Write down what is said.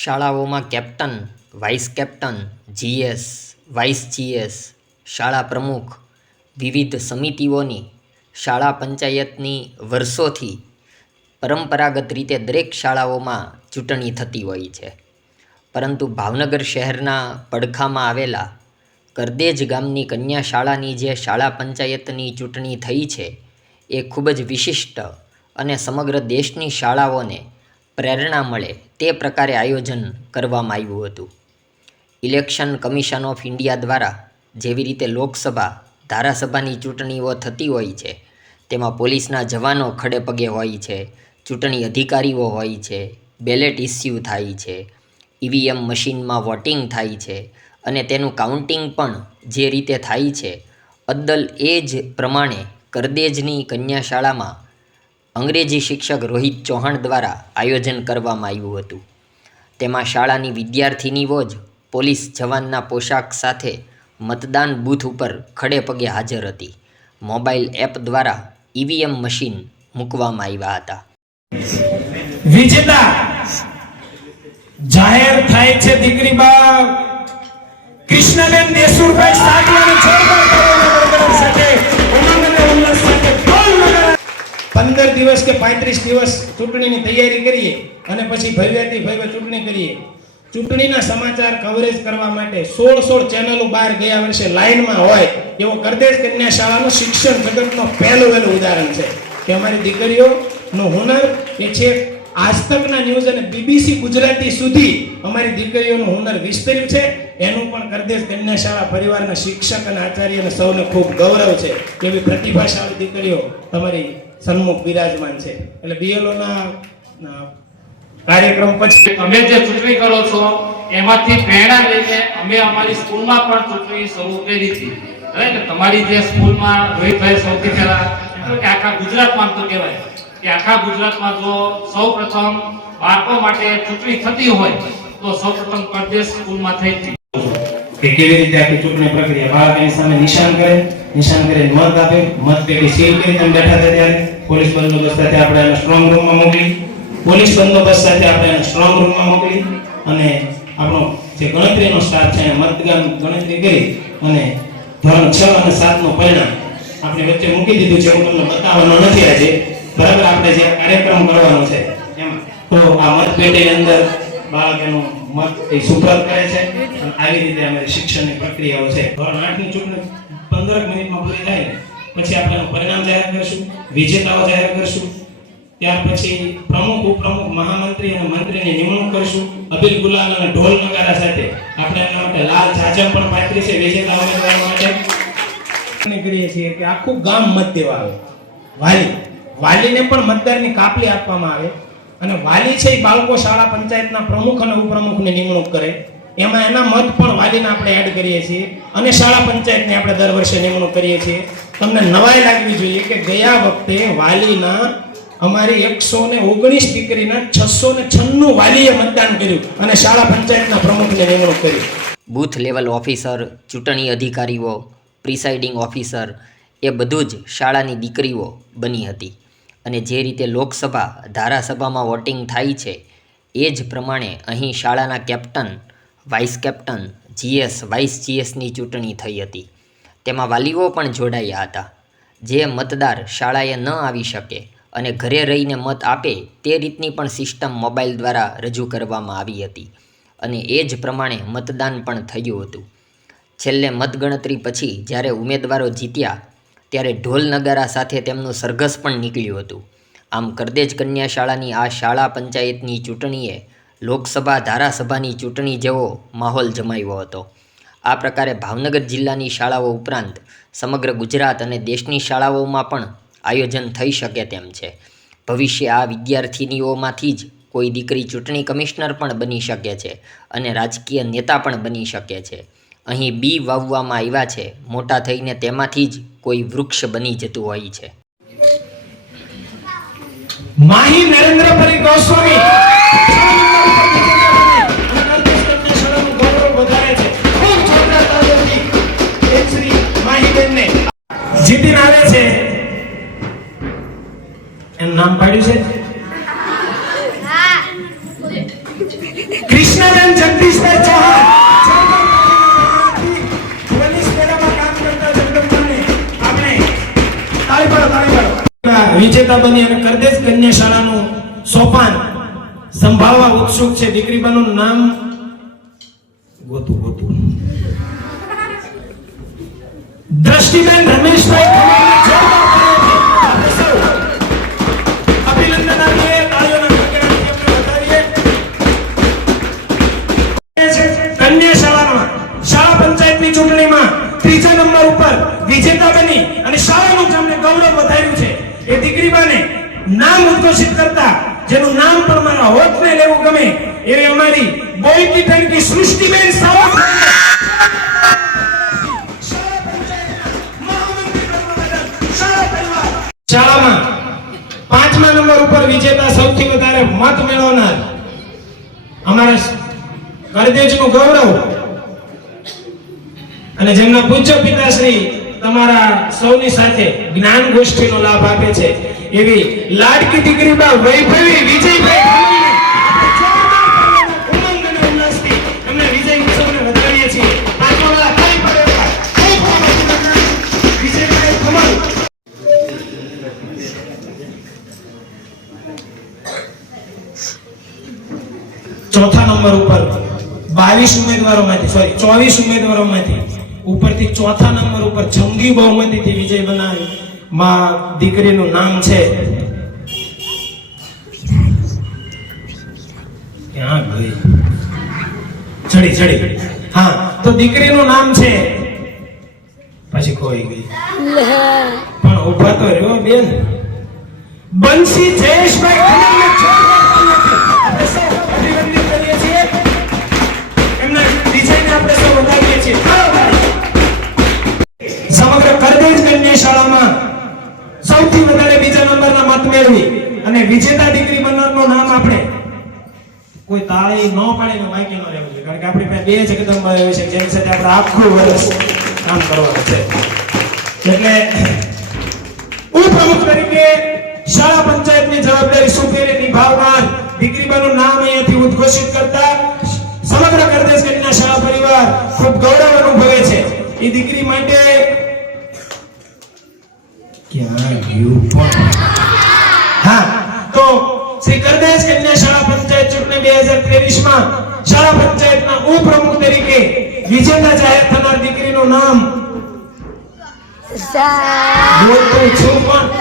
શાળાઓમાં captain, vice captain, GS, vice GS, શાળા પ્રમુખ, વિવિધ સમિતિઓની, શાળા પંચાયતની વર્ષોથી પરંપરાગત રીતે દરેક શાળાઓમાં ચૂંટણી થતી હોય છે. પરંતુ ભાવનગર શહેરના પડખામાં આવેલા કરદેજ ગામની કન્યા શાળાની જે શાળા પંચાયતની ચૂંટણી થઈ છે એ ખૂબ જ વિશિષ્ટ અને સમગ્ર દેશની શાળાઓને પ્રેરણા મળે તે પ્રકારે આયોજન કરવામાં આવ્યું હતું. ઇલેક્શન કમિશન ઓફ ઇન્ડિયા દ્વારા જેવી રીતે લોકસભા, ધારાસભાની ચૂંટણીઓ થતી હોય છે તેમાં પોલીસના જવાનો ખડે પગે હોય છે, ચૂંટણી અધિકારીઓ હોય છે, બેલેટ ઇસ્યુ થાય છે, ઈવીએમ મશીનમાં વોટિંગ થાય છે અને તેનું કાઉન્ટિંગ પણ જે રીતે થાય છે અદ્દલ એ જ પ્રમાણે કરદેજની કન્યા શાળામાં અંગ્રેજી શિક્ષક રોહિત ચૌહાણ દ્વારા આયોજન કરવામાં આવ્યું હતું. તેમાં શાળાની વિદ્યાર્થિનીઓ જ પોલીસ જવાનના પોશાક સાથે મતદાન બૂથ ઉપર ખડે પગે હાજર હતી. મોબાઈલ એપ દ્વારા ઈવીએમ મશીન મૂકવામાં આવ્યા હતા. વિજેતા જાહેર થાય છે દીકરી બા કૃષ્ણબેન દેસુરભાઈ સાગવાણી છોડવા સાથે ઉમંગને ઉલ્લાસ સાથે 15 દિવસ કે 35 દિવસ ચૂંટણીની તૈયારી કરીએ અને પછી ભવ્યથી ભવ્ય ચૂંટણી કરીએ. ચૂંટણીના સમાચાર કવરેજ કરવા માટે 16 ચેનલો બહાર ગયા વર્ષે લાઈનમાં હોય એવો કરદેજ કન્યા શાળાનું શિક્ષણ જગતનો પહેલું ઉદાહરણ છે કે અમારી દીકરીઓનું હુનર એ છે આજતકના ન્યૂઝ અને બીબીસી ગુજરાતી સુધી અમારી દીકરીઓનું હુનર વિસ્તર્યું છે. એનું પણ કરદેજ કન્યા શાળા પરિવારના શિક્ષક અને આચાર્યને સૌને ખૂબ ગૌરવ છે. એવી પ્રતિભાશાળી દીકરીઓ તમારી સન્મુખ બિરાજમાન છે. એટલે બીએલઓના કાર્યક્રમ પછી તમે જે ચૂંટણી કરો છો એમાંથી પ્રેરણા લઈને અમે અમારી સ્કૂલમાં પણ ચૂંટણી શરૂ કરી હતી. એટલે તમારી જે સ્કૂલમાં રોહિતભાઈ સૌથી પહેલા કે આખા ગુજરાતમાં તો કહેવાય કે આખા ગુજરાતમાં જો સૌપ્રથમ બાળકો માટે ચૂંટણી થતી હોય તો સૌપ્રથમ કરદેજ સ્કૂલમાં થઈ હતી. કે કેવી રીતે આખી ચૂંટણી પ્રક્રિયા બાળકની સામે નિશાન કરીને મત આપે, મત પેટી સીલ કરી તમે બેઠા હતા ત્યારે પોલીસ બંદોબસ્ત સાથે આપણે એને સ્ટ્રોંગ રૂમમાં મોકલી અને આપણો જે ગણતરીનો સ્ટાફ છે એને મતદાન ગણતરી કરી અને ધોરણ 6 અને 7 નું પરિણામ આપણે વચ્ચે મૂકી દીધું છે. હું તમને બતાવવાનો નથી આજે, બરાબર? આપણે જે કાર્યક્રમ કરવાનો છે એમાં તો આ મતપેટીની અંદર બાળક એનો મત સુપરત કરે છે અને આવી રીતે અમારી શિક્ષણની પ્રક્રિયાઓ છે. ધોરણ 8 ની ચૂંટણી 15 મિનિટમાં પૂરી થાય ને પછી આપણે એનું પરિણામ જાહેર કરીશું, વિજેતાઓ જાહેર કરીશું. ત્યાર પછી પ્રમુખ, ઉપપ્રમુખ, મહામંત્રી અને મંત્રીની નિમણૂક કરીશું. અબીલ ગુલાલ અને ઢોલ નગારા સાથે આપણે એના માટે લાલ જાજમ પણ પાથરી છે વિજેતા ઉમેદવારો માટે. કરીએ છીએ કે આખું ગામ મત દેવા આવે. વાલીને પણ મતદારની કાપલી આપવામાં આવે અને વાલી છે એ બાળકો શાળા પંચાયતના પ્રમુખ અને ઉપપ્રમુખની નિમણૂક કરે. એમાં એના મત પણ વાલીને આપણે એડ કરીએ છીએ અને શાળા પંચાયતની આપણે દર વર્ષે નિમણૂક કરીએ છીએ. તમને નવાઈ લાગવી જોઈએ કે ગયા વખતે વાલીના અમારી 119 દીકરીના 696 વાલીએ મતદાન કર્યું અને શાળા પંચાયતના પ્રમુખને નિમણૂક કરી. બૂથ લેવલ ઓફિસર, ચૂંટણી અધિકારીઓ, પ્રિસાઇડિંગ ઓફિસર એ બધું જ શાળાની દીકરીઓ બની હતી. અને જે રીતે લોકસભા, ધારાસભામાં વોટિંગ થાય છે એ જ પ્રમાણે અહીં શાળાના captain, vice captain, GS, vice જીએસની ચૂંટણી થઈ હતી. તેમાં વાલીઓ પણ જોડાયા હતા. જે મતદાર શાળાએ ન આવી શકે અને ઘરે રહીને મત આપે તે રીતની પણ સિસ્ટમ મોબાઈલ દ્વારા રજૂ કરવામાં આવી હતી અને એ જ પ્રમાણે મતદાન પણ થયું હતું. છેલ્લે મતગણતરી પછી જ્યારે ઉમેદવારો જીત્યા ત્યારે ઢોલ નગારા સાથે તેમનું સરઘસ પણ નીકળ્યું હતું. આમ કરદેજ કન્યા શાળાની આ શાળા પંચાયતની ચૂંટણીએ લોકસભા, ધારાસભાની ચૂંટણી જેવો માહોલ જમાવ્યો હતો. આ પ્રકારે ભાવનગર જિલ્લાની શાળાઓ ઉપરાંત સમગ્ર ગુજરાત અને દેશની શાળાઓમાં પણ આયોજન થઈ શકે તેમ છે. ભવિષ્ય આ વિદ્યાર્થિનીઓમાંથી જ કોઈ દીકરી ચૂંટણી કમિશનર પણ બની શકે છે અને રાજકીય નેતા પણ બની શકે છે. અહીં બી વાવવામાં આવ્યા છે, મોટા થઈને તેમાંથી જ કોઈ વૃક્ષ બની જતું હોય છે. માહી નરેન્દ્રપરી ગોસ્વામી જીતીને આવે છે. એનું નામ પાડ્યું છે કૃષ્ણ કૃષ્ણાબેન જગદીશભાઈ ચૌહાણ પોલીસ બેડામાં કામ કરતા જગદંબાને આપણે તાળી પાડો. વિજેતા બની અને કરદેશ કન્યા શાળાનું સોપાન સંભાળવા ઉત્સુક છે દીકરીબાનું નામ ગોતું દ્રષ્ટિબેન રમેશભાઈ ખમાણને જોરદાર તાળીઓ છે. અભિનંદન આપીએ, તાળીઓના ગણગણાટથી અમને વધાવીએ. કન્યા શાળામાં શાળા પંચાયતની ચૂંટણીમાં ત્રીજા નંબર ઉપર વિજેતા બની અને શાળાનું જેમને ગૌરવ વધાર્યું છે એ દીકરીબાને નામ ઉદ્ઘોષિત કરતા જેનું નામ પણ મારા હોઠને લેવું ગમે એવી અમારી બોલકી ટણકી સૃષ્ટિબેન સાવંત શાળામાં 5મા નંબર ઉપર વિજેતા સૌથી વધારે મત મેળવનાર અમારા કરદેજનું ગૌરવ અને જેમના પૂજ્ય પિતાશ્રી તમારા સૌની સાથે જ્ઞાન ગોષ્ઠીનો લાભ આપે છે એવી લાડકી દીકરીબા વૈભવી વિજયભાઈ ઉમંગ અને ઉલ્લાસથી અમને વિજય ઉત્સવને વધાવીએ છીએ. પાંચમા તાળી પાડો. વિજયભાઈ કમલ. ચોથા નંબર ઉપર 22 ઉમેદવારોમાંથી 24 ઉમેદવારોમાંથી ઉપરથી ચોથા નંબર ઉપર જંગી બહુમતીથી વિજય બનાવી માં દીકરીનું નામ છે ક્યાં ગઈ ચડી હા તો દીકરીનું નામ છે પછી કોઈ ગઈ પણ ઉભા તો રહ્યો બેન બંસી જયેશભાઈ ખમણને આપણે સૌ અભિનંદન કરીએ છીએ. એમના વિજયને આપણે સૌ વધાવીએ છીએ. સમગ્ર કરદેજ કન્યા શાળામાં સૌથી વધારે બીજા નંબરના મત મેળવી અને વિજેતા દીકરી બનવાનું નામ આપણે કોઈ તાળી ન પાડીને બાકી ન રહેવું જોઈએ કારણ કે આપણી પાસે બે જગદંબા એવી છે જેની સાથે આપણે આખું વર્ષ કામ કરવાનું છે. એટલે ઉપપ્રમુખ તરીકે શાળા પંચાયતની જવાબદારી સુપેરે નિભાવનાર દીકરીબાનું નામ અહીંયાથી ઉદ્ઘોષિત કરતા સમગ્ર કરદેશ કન્યા શાળા પરિવાર ખૂબ ગૌરવ અનુભવે છે. એ દીકરી માટે ક્યાં ગયું પણ હા તો શ્રી કરદેશ કન્યા શાળા પંચાયત ચૂંટણી 2023 માં શાળા પંચાયતના ઉપપ્રમુખ તરીકે વિજેતા જાહેર થનાર દીકરીનું નામ બોલતું છું પણ